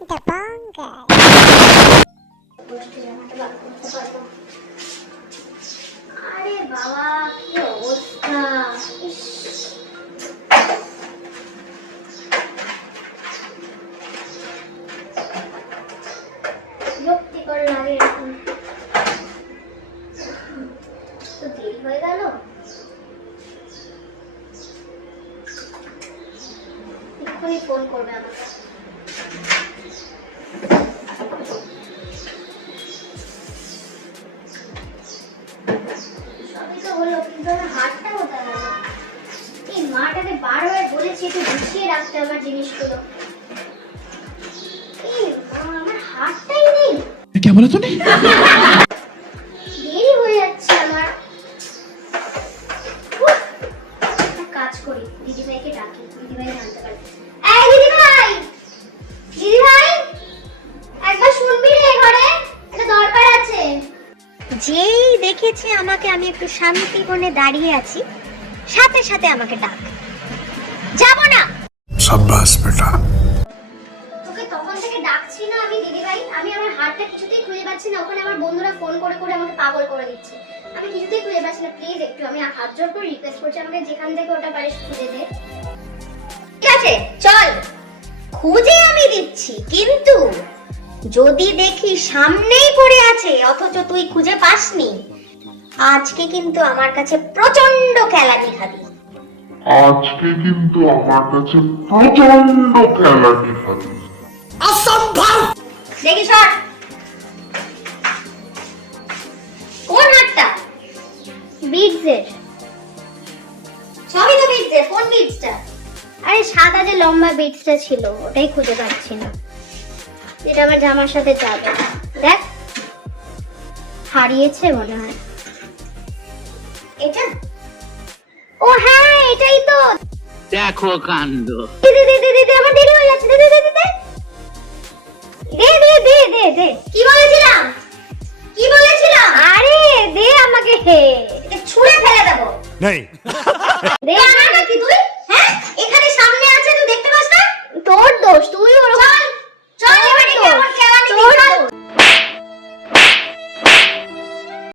The Bongo. আরে বাবা কি অবস্থা! ইস, বিরক্তিকর লাগে এখন। তো দেরি হয়ে গেল। এক্ষুনি ফোন করবে আমাকে। সবই তো হলো, কিন্তু আমার হাতটা কোথায় গেল? এই মাটাকে বারবার বলেছি একটু গুছিয়ে রাখতে আমার জিনিসগুলো। এই মা, আমার হাতটাই নেই। क्या बोला तूने? দেরি হয়ে যাচ্ছে আমার। উফ, একটা কাজ করি, দিদিভাইকে ডাকি, দিদিভাই জানতে পারে। এই দিদিভাই, দিদিভাই, একবার শুনবি রে ঘরে, একটা দরকার আছে। যেই দেখেছে আমাকে আমি একটু শান্তি বনে দাঁড়িয়ে আছি, সাথে সাথে আমাকে ডাক। যাব না। शाबाश बेटा। তোকে তখন থেকে ডাকছি না আমি দিদিভাই, আমি আমার হাতটা কিছুতেই খুঁজে পাচ্ছি না। ওখানে আমার বন্ধুরা ফোন করে করে আমাকে পাগল করে দিচ্ছে। আমি কিছুতেই খুঁজে পাচ্ছি না। প্লিজ একটু আমি হাত জোর করে রিকোয়েস্ট করছি, আমাকে যেখান থেকে ওটা পারিস খুঁজে দে। ঠিক আছে, চল, খুঁজে আমি দিচ্ছি, কিন্তু যদি দেখি সামনেই পড়ে আছে অথচ তুই খুঁজে পাসনি, আজকে কিন্তু আমার কাছে প্রচন্ড কেলানি খাবি। আজকে কিন্তু আমার কাছে প্রচন্ড খেলাটি খাবি। দেখি সর। কোন হাতটা? বিটসের। সবই তো বিটসের, কোন বিটসটা? আরে সাদা যে লম্বা বিটসটা ছিল ওটাই খুঁজে পাচ্ছি না। এটা আমার জামার সাথে যাবে। দেখ, হারিয়েছে মনে হয়। এটা? ও হ্যাঁ, এটাই তো। দেখো কাণ্ড। দে দে দে দে দে, আমার দেরি হয়ে যাচ্ছে। দে দে দে দে দে দে দে দে দে দে। কি বলেছিলাম? কি বলেছিলাম? আরে দে আমাকে, এটা ছুঁড়ে ফেলে দেবো। नहीं। দে